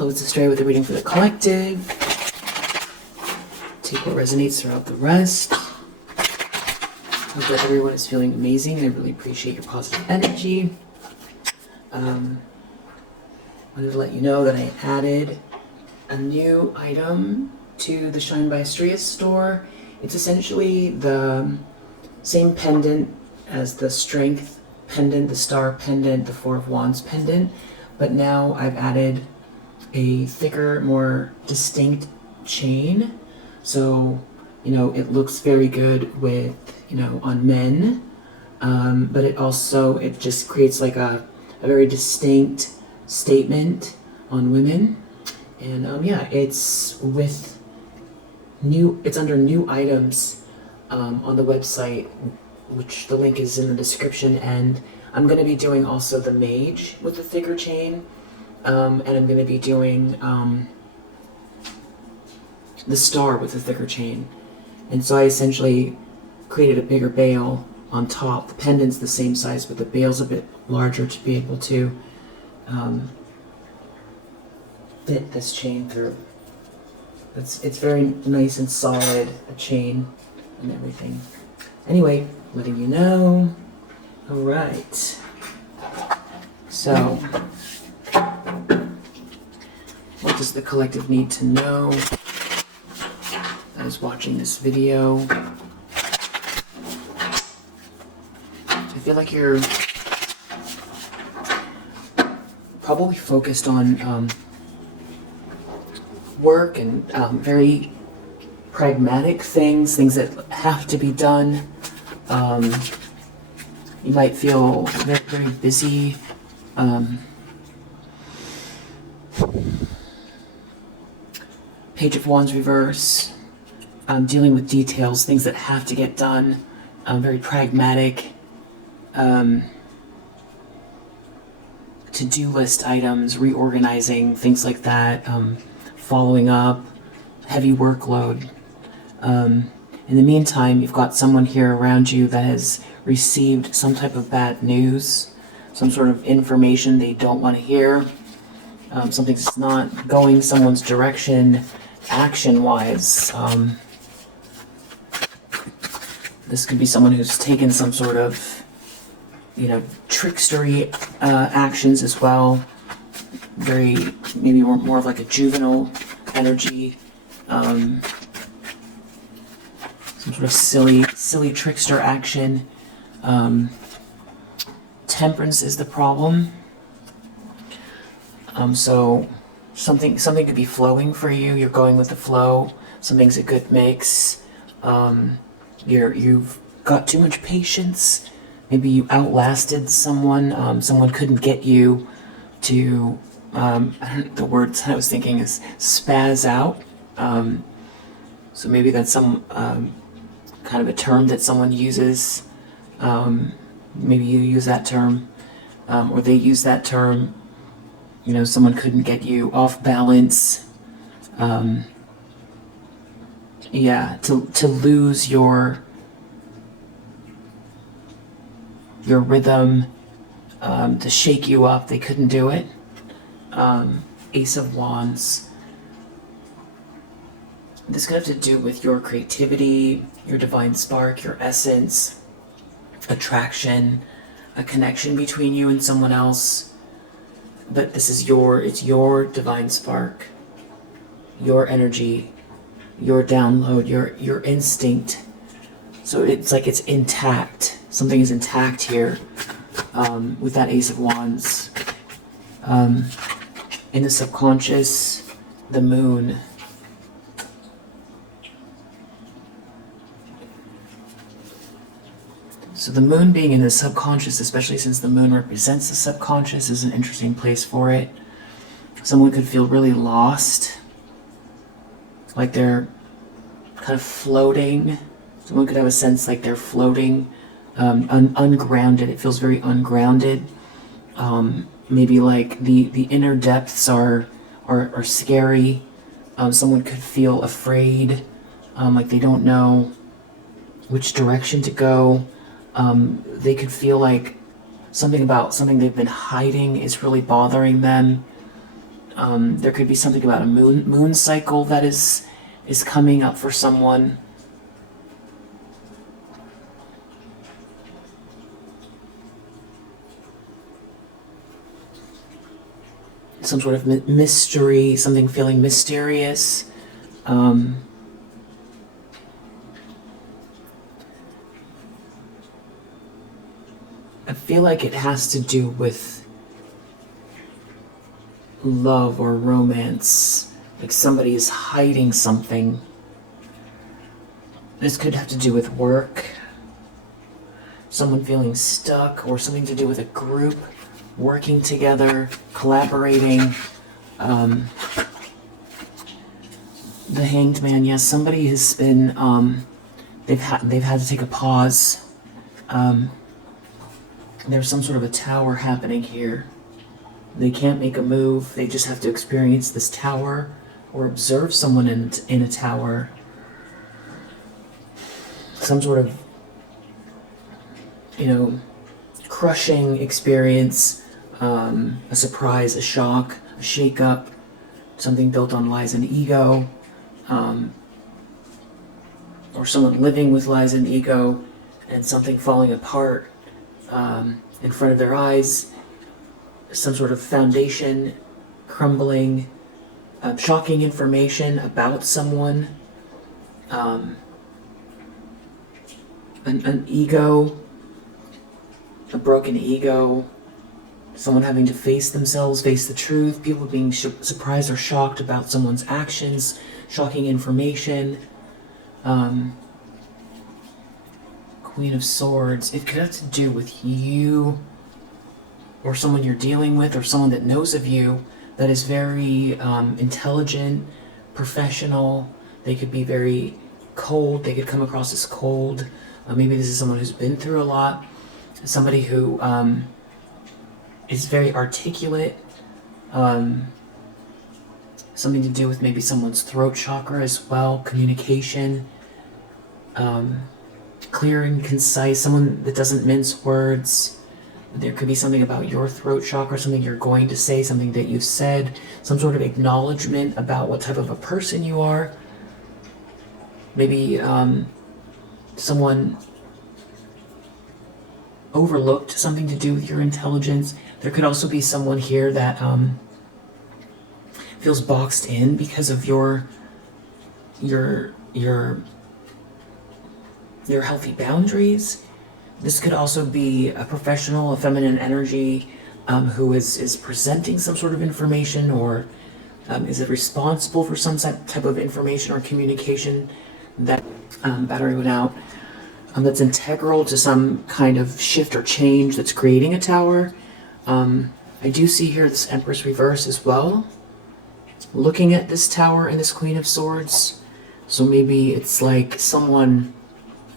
Loads astray with the reading for the collective. Take what resonates throughout the rest. Hope that everyone is feeling amazing, and I really appreciate your positive energy. Wanted to let you know that I added a new item to the Shine by Astrea store. It's essentially the same pendant as the Strength pendant, the Star pendant, the Four of Wands pendant, but now I've added a thicker, more distinct chain. So, you know, it looks very good with, you know, on men, but it just creates like a very distinct statement on women. And yeah, it's under new items on the website, which the link is in the description. And I'm going to be doing also the mage with the thicker chain, and I'm going to be doing the star with the thicker chain. And so I essentially created a bigger bail on top. The pendant's the same size, but the bail's a bit larger to be able to fit this chain through. It's very nice and solid, a chain and everything. Anyway, letting you know. All right. So, what does the collective need to know that is watching this video? I feel like you're probably focused on work and very pragmatic things that have to be done. You might feel very, very busy. Page of Wands reverse. Dealing with details, things that have to get done. Very pragmatic. To-do list items, reorganizing, things like that. Following up, heavy workload. In the meantime, you've got someone here around you that has received some type of bad news, some sort of information they don't want to hear. Something's not going someone's direction action-wise. This could be someone who's taken some sort of, you know, trickstery actions as well. Very, maybe more of like a juvenile energy. Some sort of silly trickster action. Temperance is the problem. So something could be flowing for you. You're going with the flow. Something's a good mix. You've got too much patience. Maybe you outlasted someone. Someone couldn't get you to. The words I was thinking is spaz out. So maybe that's some kind of a term that someone uses. Maybe you use that term, or they use that term. You know, someone couldn't get you off balance. Yeah, to lose your rhythm, to shake you up. They couldn't do it. Ace of Wands. This could have to do with your creativity, your divine spark, your essence, attraction, a connection between you and someone else. But this is it's your divine spark, your energy, your download, your instinct. So it's like it's intact. Something is intact here with that Ace of Wands. In the subconscious, the moon. So the moon being in the subconscious, especially since the moon represents the subconscious, is an interesting place for it. Someone could feel really lost, like they're kind of floating. Someone could have a sense like they're floating, ungrounded. It feels very ungrounded. Maybe like the inner depths are scary. Someone could feel afraid, like they don't know which direction to go. They could feel like something they've been hiding is really bothering them. There could be something about a moon cycle that is coming up for someone. Some sort of mystery, something feeling mysterious. I feel like it has to do with love or romance. Like somebody is hiding something. This could have to do with work. Someone feeling stuck, or something to do with a group working together, collaborating. The Hanged Man, yes, somebody has been, they've had to take a pause. There's some sort of a tower happening here. They can't make a move, they just have to experience this tower or observe someone in a tower. Some sort of, crushing experience, a surprise, a shock, a shake-up, something built on lies and ego, or someone living with lies and ego, and something falling apart in front of their eyes, some sort of foundation crumbling, shocking information about someone, an ego, a broken ego, someone having to face themselves, face the truth, people being surprised or shocked about someone's actions, shocking information. Queen of Swords, it could have to do with you or someone you're dealing with or someone that knows of you that is very intelligent, professional. They could be very cold, they could come across as cold. Maybe this is someone who's been through a lot, somebody who is very articulate, something to do with maybe someone's throat chakra as well, communication, clear and concise, someone that doesn't mince words. There could be something about your throat chakra, something you're going to say, something that you've said, some sort of acknowledgement about what type of a person you are. Maybe someone overlooked something to do with your intelligence. There could also be someone here that feels boxed in because of your healthy boundaries. This could also be a professional, a feminine energy who is presenting some sort of information, or is responsible for some type of information or communication that battery went out. That's integral to some kind of shift or change that's creating a tower. I do see here this Empress reverse as well, looking at this tower and this Queen of Swords. So maybe it's like someone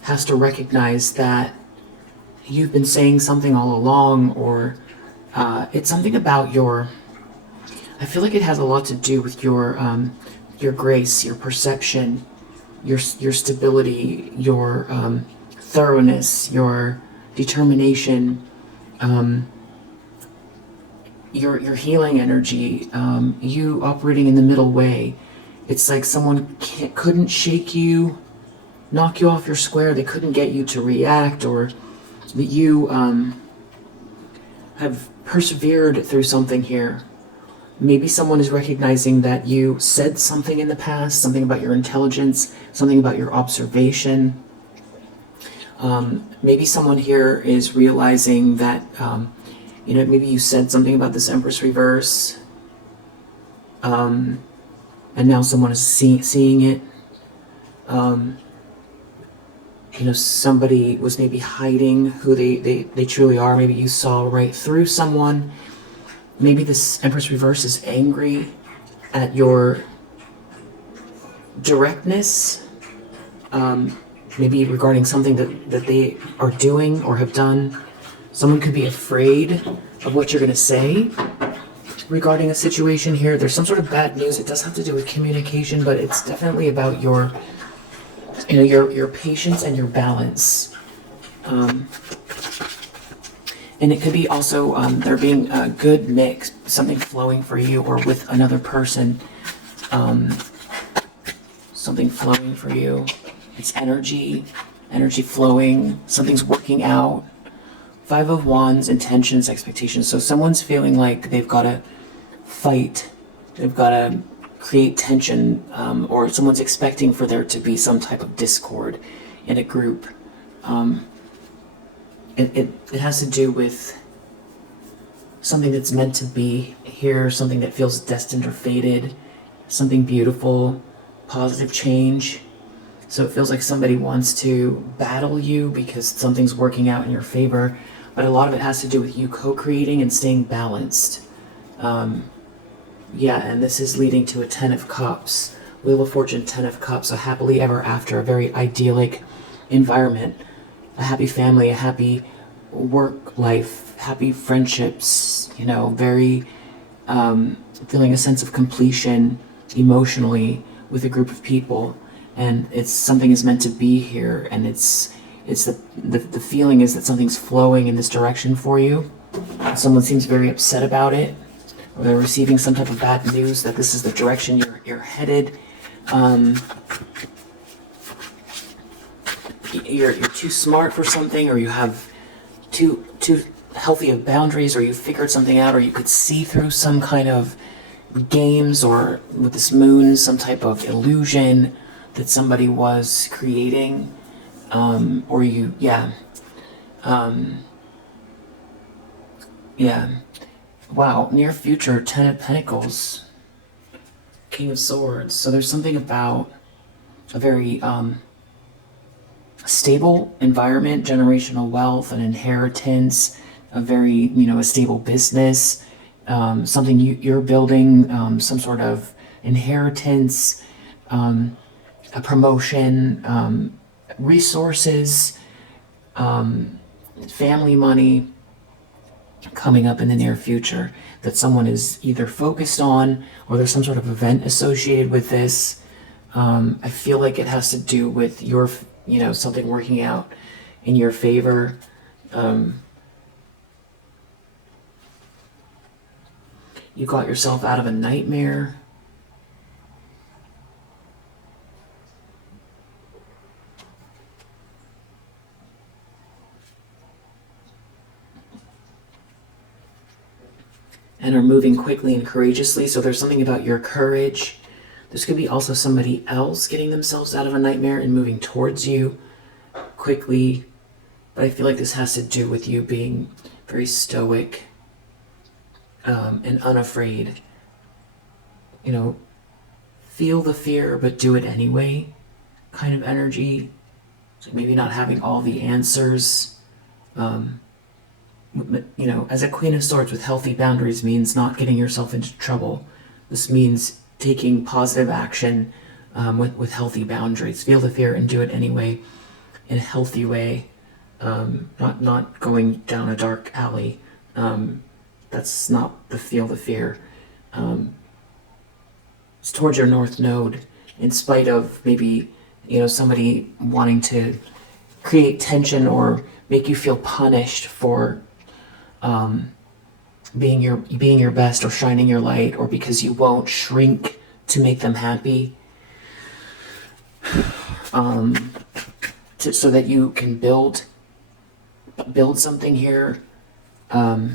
has to recognize that you've been saying something all along, or it's something about I feel like it has a lot to do with your grace, your perception, your stability, your thoroughness, your determination, your healing energy, you operating in the middle way. It's like someone couldn't shake you, knock you off your square. They couldn't get you to react, or that you have persevered through something here. Maybe someone is recognizing that you said something in the past, something about your intelligence, something about your observation. Maybe someone here is realizing that, maybe you said something about this Empress reverse, and now someone is seeing it. Somebody was maybe hiding who they truly are. Maybe you saw right through someone. Maybe this Empress reverse is angry at your directness, maybe regarding something that they are doing or have done. Someone could be afraid of what you're going to say regarding a situation here. There's some sort of bad news. It does have to do with communication, but it's definitely about your patience and your balance. And And it could be also there being a good mix, something flowing for you or with another person. Something flowing for you. It's energy flowing, something's working out. Five of Wands, intentions, expectations. So someone's feeling like they've got to fight, they've got to create tension, or someone's expecting for there to be some type of discord in a group. It has to do with something that's meant to be here, something that feels destined or fated, something beautiful, positive change. So it feels like somebody wants to battle you because something's working out in your favor, but a lot of it has to do with you co-creating and staying balanced. Yeah, and this is leading to a 10 of Cups, Wheel of Fortune, 10 of Cups, a happily ever after, a very idyllic environment, a happy family, a happy work life, happy friendships, you know, very feeling a sense of completion emotionally with a group of people. And it's something is meant to be here, and it's the feeling is that something's flowing in this direction for you. Someone seems very upset about it, or they're receiving some type of bad news that this is the direction you're headed. You're too smart for something, or you have too healthy of boundaries, or you figured something out, or you could see through some kind of games, or with this moon, some type of illusion that somebody was creating, or you, yeah. Wow, near future, 10 of Pentacles, King of Swords. So there's something about a very stable environment, generational wealth, an inheritance, a very, you know, a stable business, something you're building, some sort of inheritance, a promotion, resources, family money coming up in the near future that someone is either focused on, or there's some sort of event associated with this. I feel like it has to do with your, you know, something working out in your favor. You got yourself out of a nightmare. And are moving quickly and courageously. So there's something about your courage. This could be also somebody else getting themselves out of a nightmare and moving towards you quickly. But I feel like this has to do with you being very stoic and unafraid. You know, feel the fear, but do it anyway kind of energy. So maybe not having all the answers. You know, as a Queen of Swords with healthy boundaries means not getting yourself into trouble. This means taking positive action with healthy boundaries. Feel the fear and do it anyway in a healthy way. Not going down a dark alley. That's not the feel the fear. It's towards your North Node, in spite of maybe, you know, somebody wanting to create tension or make you feel punished for being your best or shining your light, or because you won't shrink to make them happy, so that you can build something here, or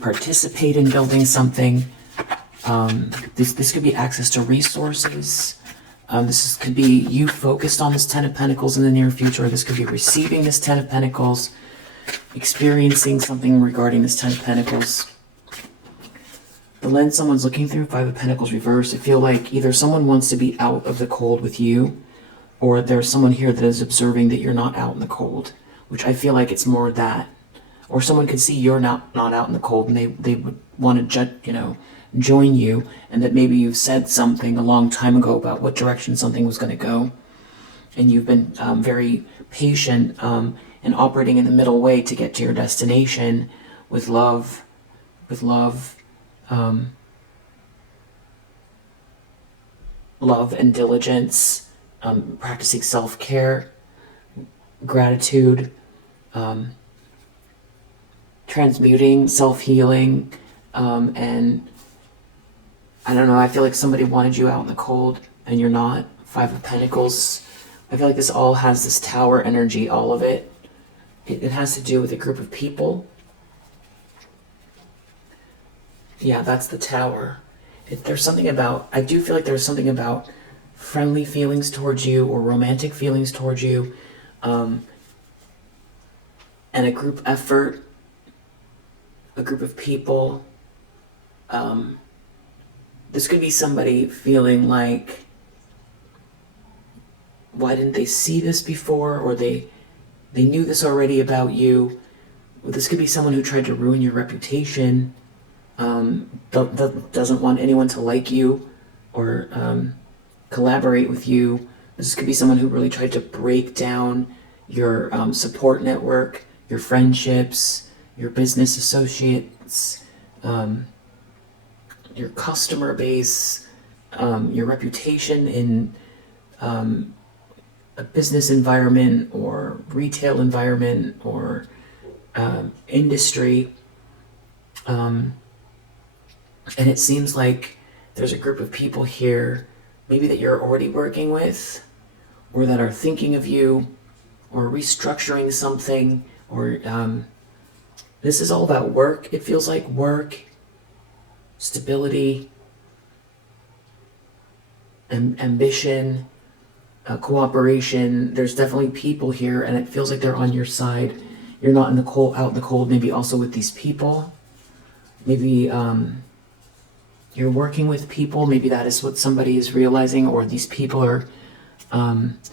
participate in building something. This could be access to resources. This could be you focused on this 10 of Pentacles in the near future. This could be receiving this 10 of Pentacles, experiencing something regarding this 10 of Pentacles. The lens someone's looking through, 5 of Pentacles reversed. I feel like either someone wants to be out of the cold with you, or there's someone here that is observing that you're not out in the cold, which I feel like it's more that. Or someone could see you're not out in the cold, and they would want to join you, and that maybe you've said something a long time ago about what direction something was going to go, and you've been very patient and operating in the middle way to get to your destination with love, love and diligence, practicing self-care, gratitude, transmuting, self-healing, and I don't know, I feel like somebody wanted you out in the cold and you're not. Five of Pentacles. I feel like this all has this tower energy, all of it. It has to do with a group of people. Yeah, that's the tower. There's something about, I do feel like there's something about friendly feelings towards you or romantic feelings towards you, and a group effort, a group of people. This could be somebody feeling like, why didn't they see this before? Or they knew this already about you. This could be someone who tried to ruin your reputation, doesn't want anyone to like you or collaborate with you. This could be someone who really tried to break down your support network, your friendships, your business associates, your customer base, your reputation in a business environment or retail environment or industry. And it seems like there's a group of people here, maybe that you're already working with, or that are thinking of you, or restructuring something, or this is all about work. It feels like work, stability, ambition, cooperation. There's definitely people here, and it feels like they're on your side. You're not in the cold, out in the cold. Maybe also with these people. Maybe you're working with people. Maybe that is what somebody is realizing, or these people are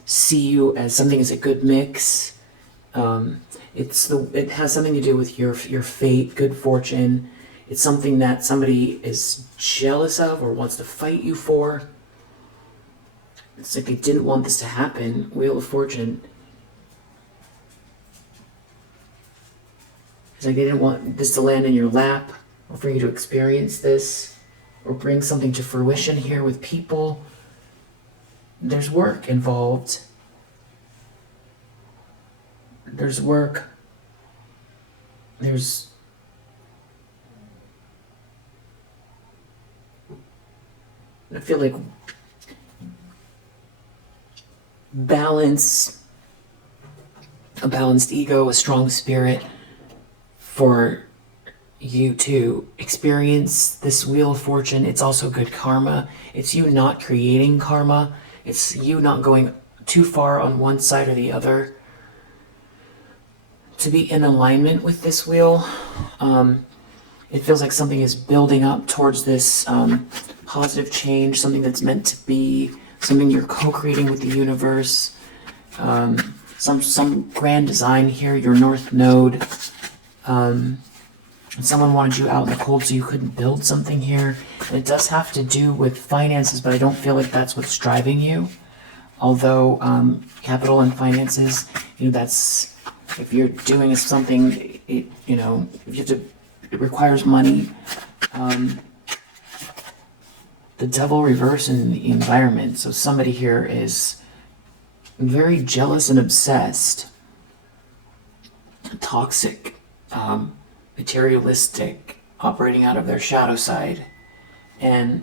see you as something as a good mix. It has something to do with your fate, good fortune. It's something that somebody is jealous of or wants to fight you for. It's like they didn't want this to happen. Wheel of Fortune. It's like they didn't want this to land in your lap, or for you to experience this, or bring something to fruition here with people. There's work involved. There's work. I feel like balance, a balanced ego, a strong spirit for you to experience this Wheel of Fortune. It's also good karma. It's you not creating karma. It's you not going too far on one side or the other. To be in alignment with this wheel, it feels like something is building up towards this positive change, something that's meant to be, something you're co-creating with the universe, some grand design here, your North Node. Someone wanted you out in the cold so you couldn't build something here. And it does have to do with finances, but I don't feel like that's what's driving you. Although capital and finances, that's, if you're doing something, if you have to, it requires money. The devil reverse in the environment. So somebody here is very jealous and obsessed, toxic, materialistic, operating out of their shadow side, and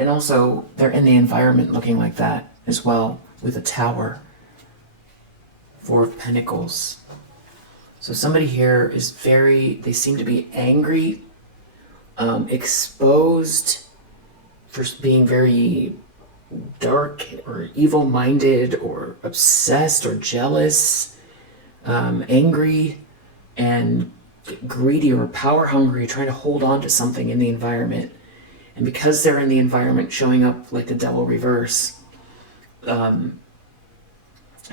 also they're in the environment looking like that as well, with a tower. Four of Pentacles. So somebody here is they seem to be angry, exposed for being very dark or evil-minded or obsessed or jealous, angry and greedy or power-hungry, trying to hold on to something in the environment. And because they're in the environment showing up like the devil reverse,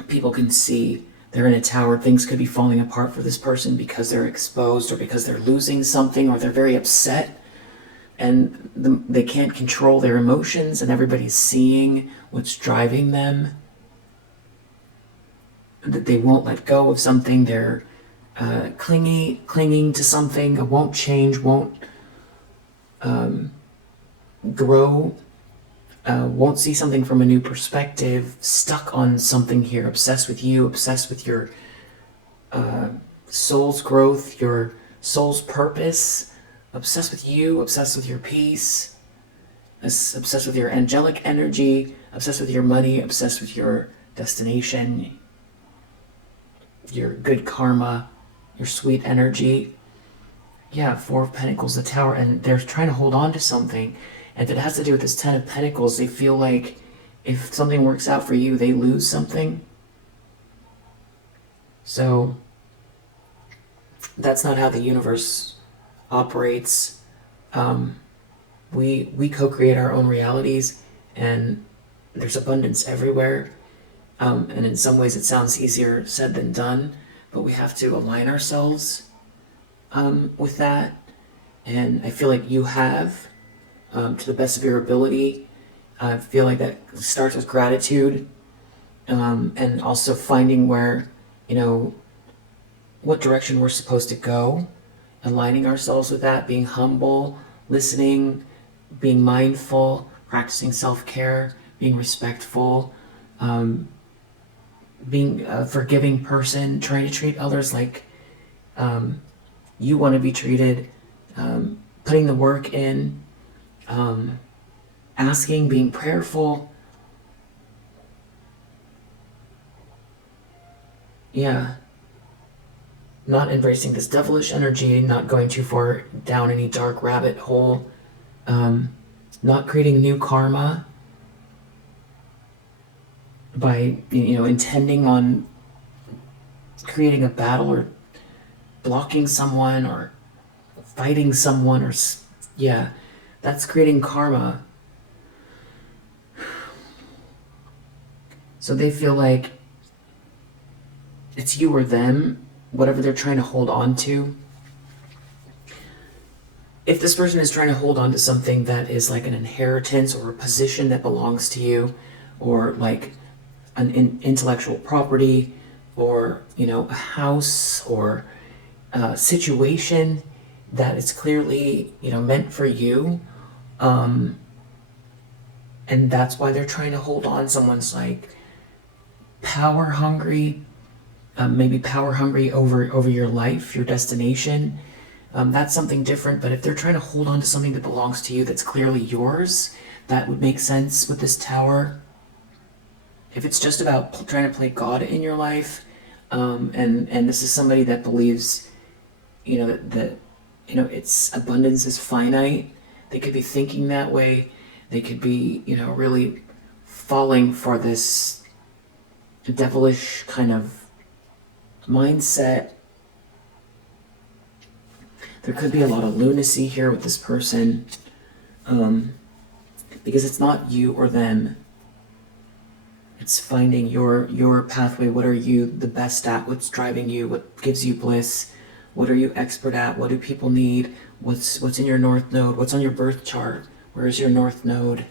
people can see they're in a tower. Things could be falling apart for this person because they're exposed, or because they're losing something, or they're very upset and they can't control their emotions, and everybody's seeing what's driving them, that they won't let go of something. They're clinging to something that won't change, won't grow, won't see something from a new perspective, stuck on something here, obsessed with you, obsessed with your soul's growth, your soul's purpose, obsessed with you, obsessed with your peace, obsessed with your angelic energy, obsessed with your money, obsessed with your destination, your good karma, your sweet energy. Yeah, Four of Pentacles, the Tower, and they're trying to hold on to something. And if it has to do with this Ten of Pentacles, they feel like if something works out for you, they lose something. So that's not how the universe operates. We co-create our own realities, and there's abundance everywhere. And in some ways it sounds easier said than done, but we have to align ourselves with that. And I feel like you have, to the best of your ability. I feel like that starts with gratitude, and also finding where, what direction we're supposed to go, aligning ourselves with that, being humble, listening, being mindful, practicing self-care, being respectful, being a forgiving person, trying to treat others like you want to be treated, putting the work in, asking, being prayerful. Yeah. Not embracing this devilish energy, not going too far down any dark rabbit hole, not creating new karma by, intending on creating a battle or blocking someone or fighting someone or, yeah, that's creating karma. So they feel like it's you or them, whatever they're trying to hold on to. If this person is trying to hold on to something that is like an inheritance or a position that belongs to you, or like an intellectual property, or a house or a situation that is clearly meant for you, and that's why they're trying to hold on. Someone's like power hungry, maybe power hungry over your life, your destination. That's something different. But if they're trying to hold on to something that belongs to you, that's clearly yours, that would make sense with this Tower. If it's just about trying to play God in your life, and this is somebody that believes, that its abundance is finite, they could be thinking that way. They could be, really falling for this devilish kind of mindset. There could be a lot of lunacy here with this person, because it's not you or them. It's finding your pathway. What are you the best at? What's driving you? What gives you bliss? What are you expert at? What do people need? What's in your North Node? What's on your birth chart? Where is your North Node?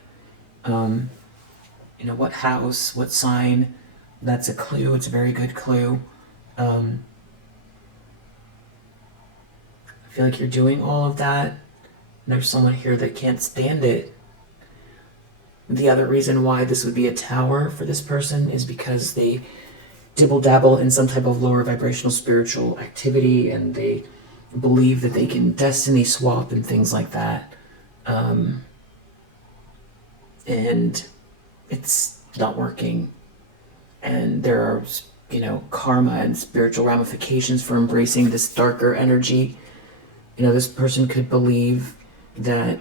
What house? What sign? That's a clue. It's a very good clue. I feel like you're doing all of that. There's someone here that can't stand it. The other reason why this would be a Tower for this person is because they dibble-dabble in some type of lower vibrational spiritual activity, and they believe that they can destiny swap and things like that. And it's not working. And there are, karma and spiritual ramifications for embracing this darker energy. This person could believe that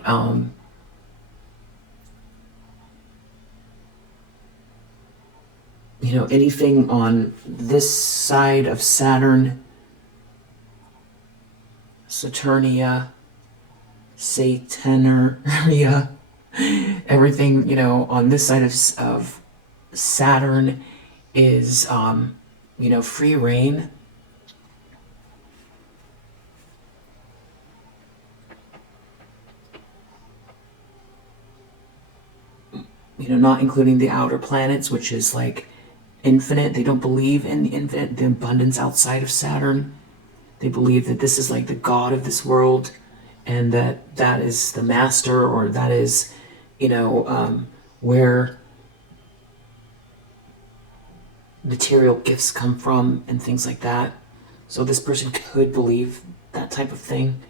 anything on this side of Saturn, Saturnia, Sataneria, everything, on this side of Saturn is, free reign. Not including the outer planets, which is like infinite. They don't believe in the infinite, the abundance outside of Saturn. They believe that this is like the god of this world, and that is the master, or that is, where material gifts come from and things like that. So this person could believe that type of thing.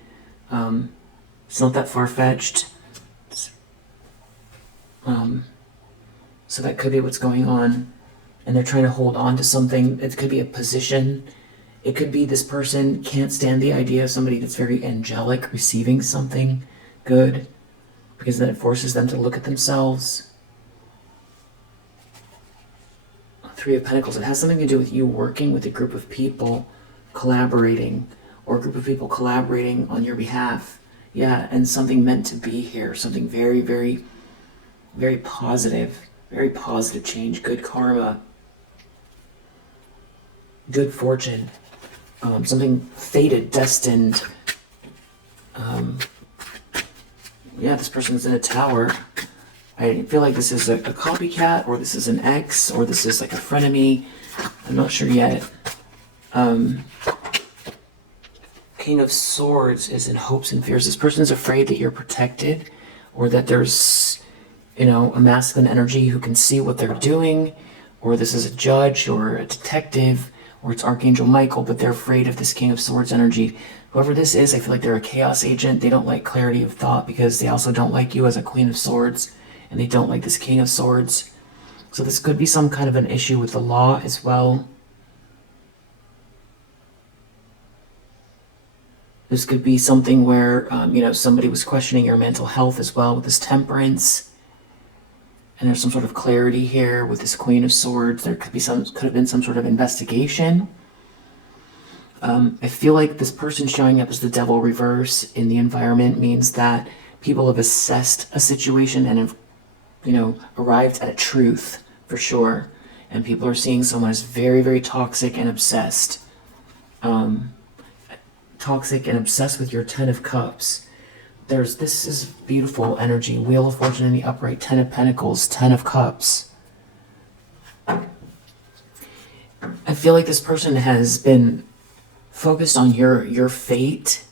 It's not that far-fetched. So that could be what's going on. And they're trying to hold on to something. It could be a position. It could be this person can't stand the idea of somebody that's very angelic receiving something good, because then it forces them to look at themselves. Three of Pentacles. It has something to do with you working with a group of people, collaborating, or a group of people collaborating on your behalf. Yeah, and something meant to be here. Something very, very, very positive. Very positive change. Good karma. Good fortune. Something fated, destined. Yeah, this person's in a tower. I feel like this is a copycat, or this is an ex, or this is like a frenemy. I'm not sure yet. King of Swords is in hopes and fears. This person's afraid that you're protected, or that there's, a masculine energy who can see what they're doing, or this is a judge or a detective, or it's Archangel Michael, but they're afraid of this King of Swords energy. Whoever this is, I feel like they're a chaos agent. They don't like clarity of thought, because they also don't like you as a Queen of Swords, and they don't like this King of Swords. So this could be some kind of an issue with the law as well. This could be something where, somebody was questioning your mental health as well with this Temperance. And there's some sort of clarity here with this Queen of Swords. There could have been some sort of investigation. I feel like this person showing up as the Devil reverse in the environment means that people have assessed a situation and have, arrived at a truth for sure. And people are seeing someone as very, very toxic and obsessed. Toxic and obsessed with your Ten of Cups. This is beautiful energy. Wheel of Fortune in the upright, Ten of Pentacles, Ten of Cups. I feel like this person has been focused on your fate,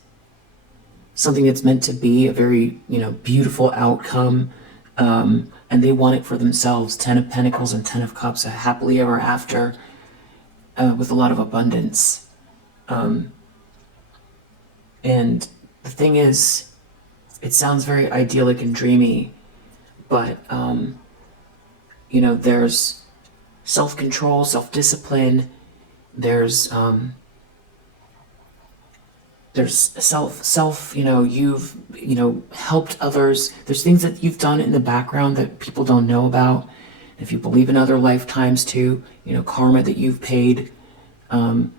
something that's meant to be a very, beautiful outcome, and they want it for themselves. Ten of Pentacles and Ten of Cups, a happily ever after, with a lot of abundance. And the thing is, it sounds very idyllic and dreamy, but, there's self-control, self-discipline, there's you've, helped others. There's things that you've done in the background that people don't know about. If you believe in other lifetimes too, karma that you've paid, and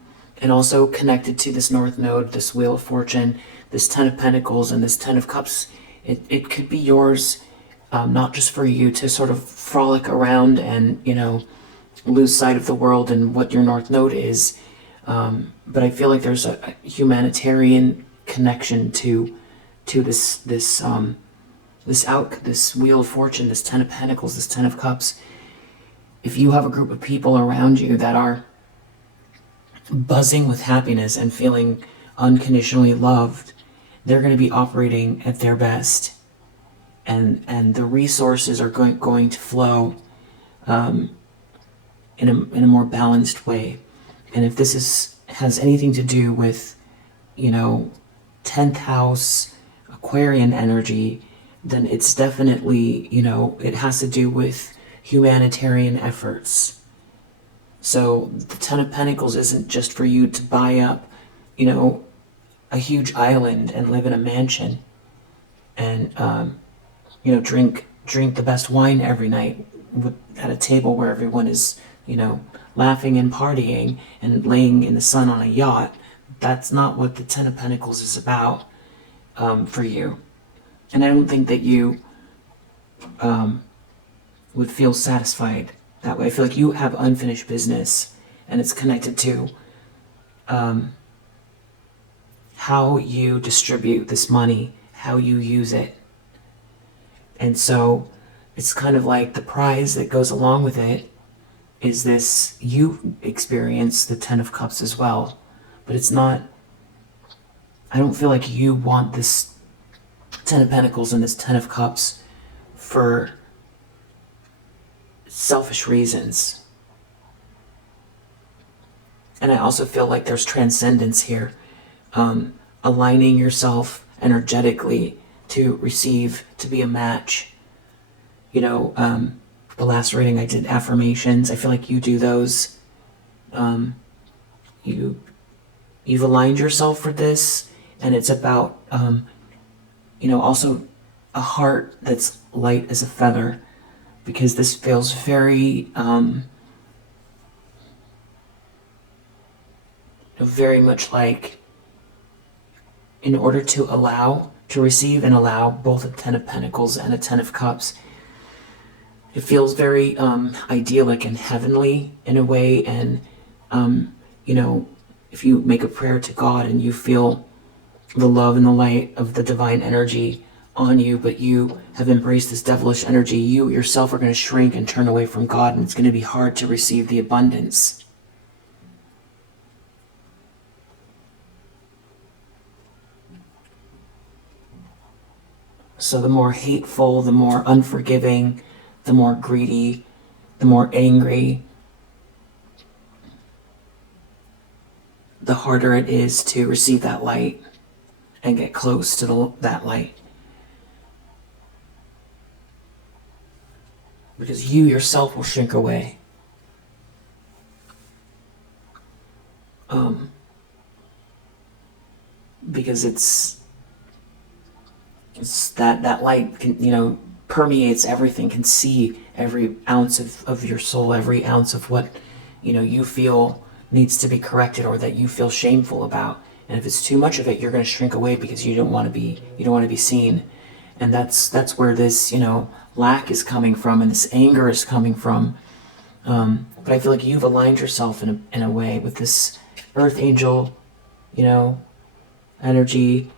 also connected to this North Node, this Wheel of Fortune, this Ten of Pentacles, and this Ten of Cups. It could be yours, not just for you to sort of frolic around and, lose sight of the world and what your North Node is. But I feel like there's a humanitarian connection to this Wheel of Fortune, this Ten of Pentacles, this Ten of Cups. If you have a group of people around you that are buzzing with happiness and feeling unconditionally loved, they're going to be operating at their best, and the resources are going to flow in a more balanced way. And if this has anything to do with 10th house Aquarian energy, then it's definitely it has to do with humanitarian efforts. So the Ten of Pentacles isn't just for you to buy up, a huge island and live in a mansion and, drink the best wine every night at a table where everyone is, laughing and partying and laying in the sun on a yacht. That's not what the Ten of Pentacles is about, for you. And I don't think that you would feel satisfied that way. I feel like you have unfinished business, and it's connected to how you distribute this money, how you use it. And so it's kind of like the prize that goes along with it is this, you experience the Ten of Cups as well. But it's not, I don't feel like you want this Ten of Pentacles and this Ten of Cups for selfish reasons. And I also feel like there's transcendence here, aligning yourself energetically to receive, to be a match. You know, the last reading I did affirmations. I feel like you do those. You've aligned yourself for this, and it's about, also a heart that's light as a feather, because this feels very, very much like, in order to receive and allow both a Ten of Pentacles and a Ten of Cups, it feels very idyllic and heavenly in a way. And, if you make a prayer to God and you feel the love and the light of the divine energy on you, but you have embraced this devilish energy, you yourself are going to shrink and turn away from God, and it's going to be hard to receive the abundance. So the more hateful, the more unforgiving, the more greedy, the more angry, the harder it is to receive that light and get close to that light. Because you yourself will shrink away. Because it's that light can, permeates everything, can see every ounce of your soul, every ounce of what, you feel needs to be corrected or that you feel shameful about. And if it's too much of it, you're going to shrink away because you don't want to be seen. And that's where this, lack is coming from, and this anger is coming from. But I feel like you've aligned yourself in a way with this Earth Angel, energy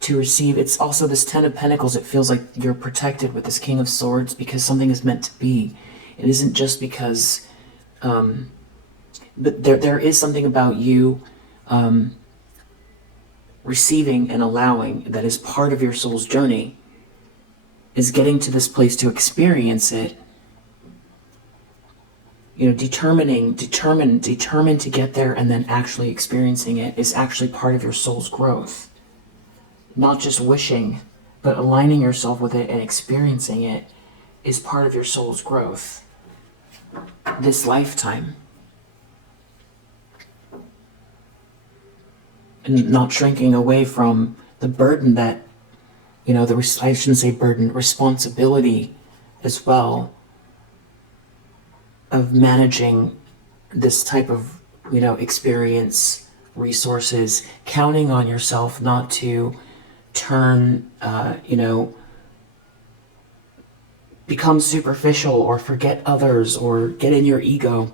to receive. It's also this Ten of Pentacles. It feels like you're protected with this King of Swords because something is meant to be. It isn't just because, but there is something about you receiving and allowing that is part of your soul's journey, is getting to this place to experience it. Determined to get there, and then actually experiencing it is actually part of your soul's growth. Not just wishing, but aligning yourself with it and experiencing it is part of your soul's growth this lifetime. And not shrinking away from the burden that, I shouldn't say burden, responsibility as well, of managing this type of, experience, resources, counting on yourself not to turn, become superficial or forget others or get in your ego,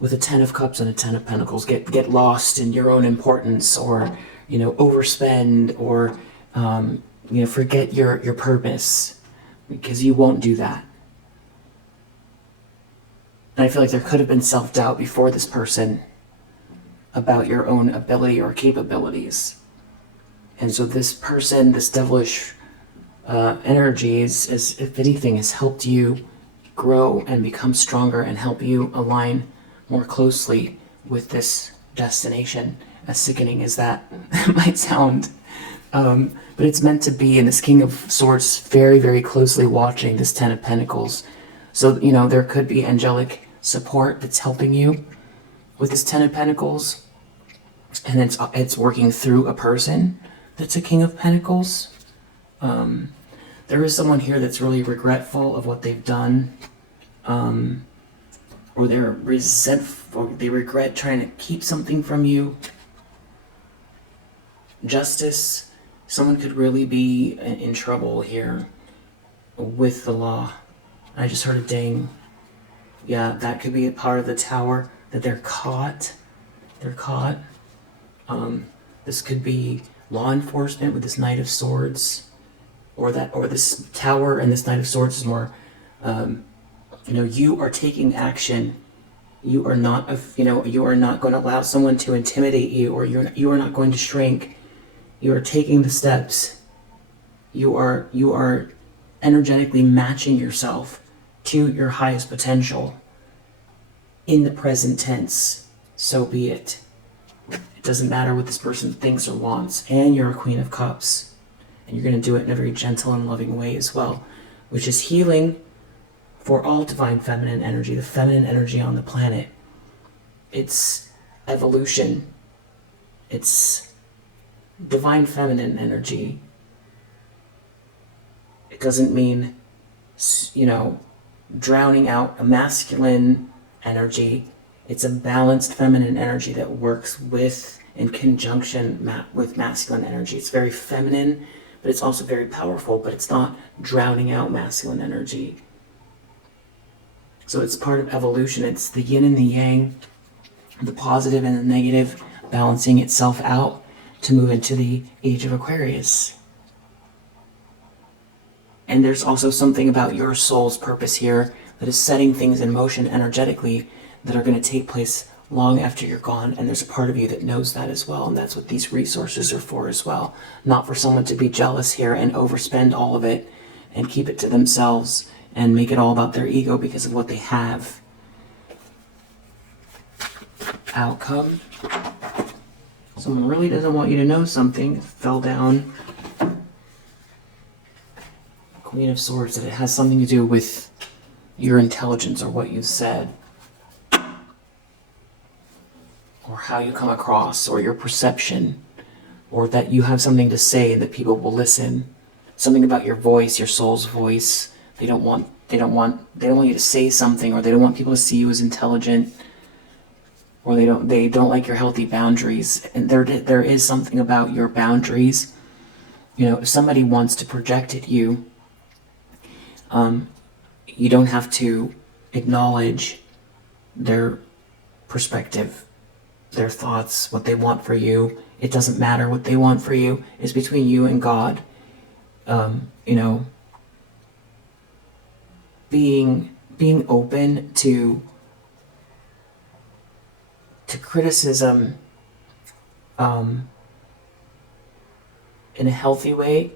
with a Ten of Cups and a Ten of Pentacles, get lost in your own importance, or, overspend, or, forget your purpose, because you won't do that. And I feel like there could have been self-doubt before this person about your own ability or capabilities. And so this person, this devilish energy, as if anything, has helped you grow and become stronger and help you align more closely with this destination, as sickening as that might sound. But it's meant to be, and this King of Swords very, very closely watching this Ten of Pentacles. So, there could be angelic support that's helping you with this Ten of Pentacles, and it's working through a person that's a King of Pentacles. There is someone here that's really regretful of what they've done, or they're resentful, they regret trying to keep something from you. Justice, someone could really be in trouble here with the law. I just heard a ding. Yeah, that could be a part of the Tower, that they're caught. This could be law enforcement with this Knight of Swords, or this Tower and this Knight of Swords is more, you are taking action. You are not going to allow someone to intimidate you, or you are not going to shrink. You are taking the steps. You are energetically matching yourself to your highest potential in the present tense. so be it. It doesn't matter what this person thinks or wants. And you're a Queen of Cups. And you're going to do it in a very gentle and loving way as well, which is healing for all divine feminine energy, the feminine energy on the planet. It's evolution. It's divine feminine energy. It doesn't mean, drowning out a masculine energy. It's a balanced feminine energy that works with, in conjunction with masculine energy. It's very feminine, but it's also very powerful, but it's not drowning out masculine energy. So it's part of evolution. It's the yin and the yang, the positive and the negative, balancing itself out to move into the age of Aquarius. And there's also something about your soul's purpose here that is setting things in motion energetically that are going to take place long after you're gone. And there's a part of you that knows that as well. And that's what these resources are for as well. Not for someone to be jealous here and overspend all of it and keep it to themselves and make it all about their ego because of what they have. Outcome. Someone really doesn't want you to know something. Fell down. Queen of Swords, that it has something to do with your intelligence or what you said, or how you come across, or your perception, or that you have something to say that people will listen. Something about your voice, your soul's voice. They don't want you to say something, or they don't want people to see you as intelligent, or they don't like your healthy boundaries. And there is something about your boundaries. If somebody wants to project at you, you don't have to acknowledge their perspective, their thoughts, what they want for you. It doesn't matter what they want for you. It's between you and God. Being open to criticism in a healthy way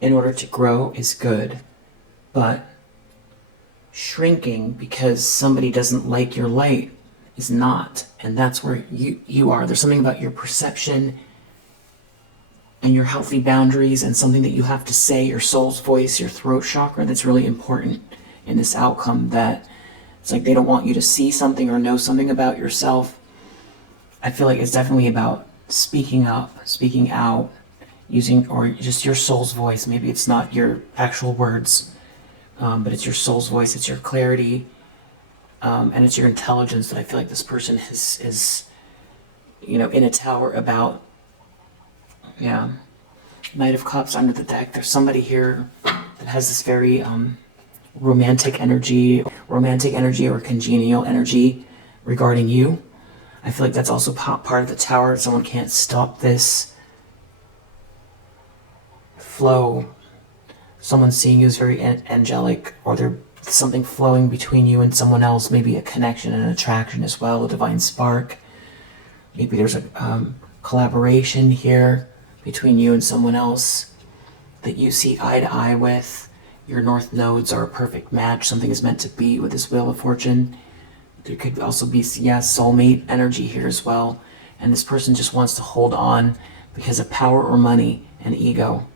in order to grow is good. But shrinking because somebody doesn't like your light is not. And that's where you are. There's something about your perception and your healthy boundaries and something that you have to say, your soul's voice, your throat chakra, that's really important in this outcome. That it's like they don't want you to see something or know something about yourself. I feel like it's definitely about speaking up, speaking out, using, or just your soul's voice. Maybe it's not your actual words, but it's your soul's voice, it's your clarity, and it's your intelligence that I feel like this person is in a tower about. Yeah. Knight of Cups under the deck. There's somebody here that has this very romantic energy or congenial energy regarding you. I feel like that's also part of the tower. Someone can't stop this flow. Someone seeing you as very angelic, or there's something flowing between you and someone else, maybe a connection and an attraction as well, a divine spark. Maybe there's a collaboration here between you and someone else that you see eye to eye with. Your north nodes are a perfect match. Something is meant to be with this Wheel of Fortune. There could also be, soulmate energy here as well. And this person just wants to hold on because of power or money and ego.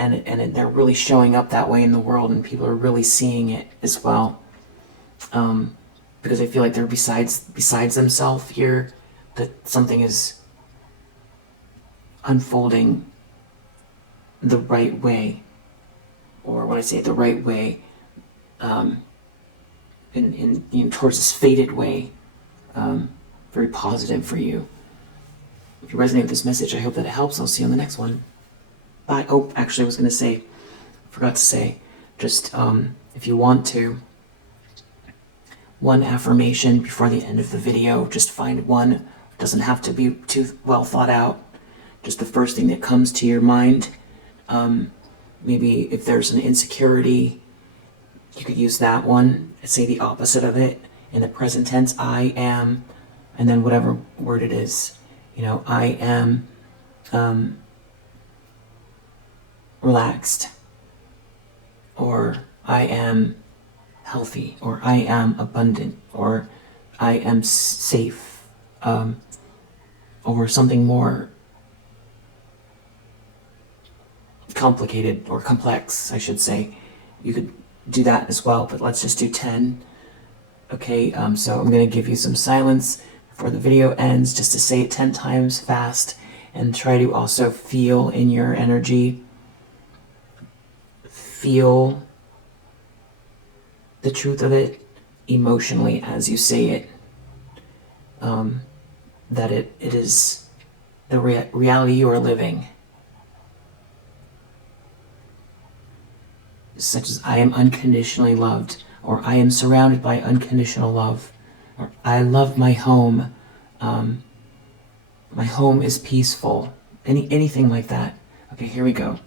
And they're really showing up that way in the world, and people are really seeing it as well. Because I feel like they're besides themselves here, that something is unfolding the right way. Or when I say the right way, in towards this fated way, very positive for you. If you resonate with this message, I hope that it helps. I'll see you on the next one. Bye. Oh, actually, I was going to say, forgot to say, just if you want to, one affirmation before the end of the video. Just find one. It doesn't have to be too well thought out. Just the first thing that comes to your mind. Maybe if there's an insecurity, you could use that one. Say the opposite of it in the present tense. I am, and then whatever word it is. I am relaxed, or I am healthy, or I am abundant, or I am safe, or something more complicated or complex, I should say, you could do that as well, but let's just do 10. Okay, so I'm going to give you some silence before the video ends, just to say it 10 times fast, and try to also feel in your energy, feel the truth of it emotionally as you say it, that it is the reality you are living. Such as, I am unconditionally loved, or I am surrounded by unconditional love, or I love my home, my home is peaceful, anything like that. Okay, here we go.